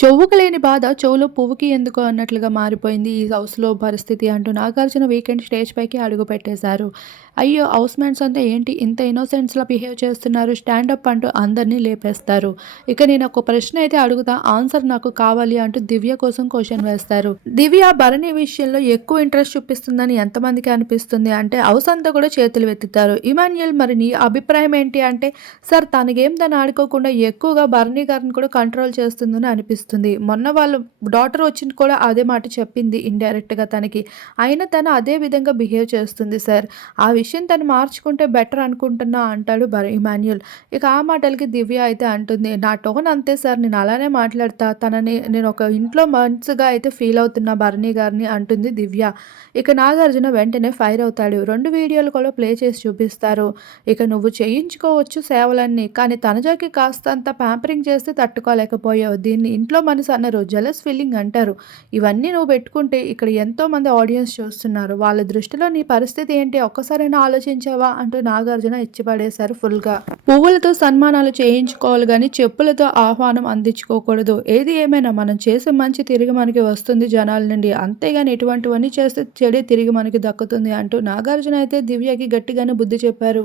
చెవుకు లేని బాధ చెవులో పువ్వుకి ఎందుకు అన్నట్లుగా మారిపోయింది. ఈ హౌస్లో పరిస్థితి అంటూ నాగార్జున వీకెండ్ స్టేజ్ పైకి అడుగు పెట్టేశారు. అయ్యో హౌస్ మ్యాన్స్ అంతా ఏంటి? ఇంత ఇన్నోసెంట్స్లా బిహేవ్ చేస్తున్నారు స్టాండప్ అంటూ అందరినీ లేపేస్తారు. ఇక నేను ఒక ప్రశ్న అయితే అడుగుతా ఆన్సర్ నాకు కావాలి అంటూ దివ్య కోసం క్వశ్చన్ వేస్తారు. దివ్య భరణి విషయంలో ఎక్కువ ఇంట్రెస్ట్ చూపిస్తుందని ఎంతమందికి అనిపిస్తుంది? అంటే హౌస్ అంతా కూడా చేతులు వెతుతారు ఇమాన్యుయల్ మరి నీ అభిప్రాయం ఏంటి? అంటే సార్ తనకేం తను ఆడుకోకుండా ఎక్కువగా భరణి గారిని కూడా కంట్రోల్ చేస్తుందని అనిపిస్తుంది. మొన్న వాళ్ళ డాటర్ వచ్చింది కూడా అదే మాట చెప్పింది ఇండైరెక్ట్గా తనకి. అయినా తను అదే విధంగా బిహేవ్ చేస్తుంది సార్. ఆ విషయం తను మార్చుకుంటే బెటర్ అనుకుంటున్నా అంటాడు బర్ ఇమాన్యుల్. ఇక ఆ మాటలకి దివ్య అయితే అంటుంది నా టోన్ అంతే సార్. నేను అలానే మాట్లాడతా. తనని నేను ఒక ఇంట్లో మంచిగా అయితే ఫీల్ అవుతున్నా భరణి గారిని అంటుంది దివ్య. ఇక నాగార్జున వెంటనే ఫైర్ అవుతాడు. రెండు వీడియోలు కూడా ప్లే చేసి చూపిస్తారు. ఇక నువ్వు చేయించుకోవచ్చు సేవలన్నీ కానీ తనజాకి కాస్తంత ప్యాంపరింగ్ చేస్తే తట్టుకోలేకపోయావు. దీన్ని ఇంట్లో మనసు అన్నారు జలస్ ఫీలింగ్ అంటారు. ఇవన్నీ నువ్వు పెట్టుకుంటే ఇక్కడ ఎంతో మంది ఆడియన్స్ చూస్తున్నారు. వాళ్ళ దృష్టిలో నీ పరిస్థితి ఏంటి? ఒక్కసారైనా ఆలోచించావా? అంటూ నాగార్జున ఇచ్చిపడేశారు ఫుల్గా. పువ్వులతో సన్మానాలు చేయించుకోవాలి కానీ చెప్పులతో ఆహ్వానం అందించుకోకూడదు. ఏది ఏమైనా మనం చేసే మంచి తిరిగి మనకి వస్తుంది జనాల నుండి. అంతేగాని ఇటువంటివన్నీ చేస్తే చెడే తిరిగి మనకి దక్కుతుంది అంటూ నాగార్జున అయితే దివ్యకి గట్టిగానే బుద్ధి చెప్పారు.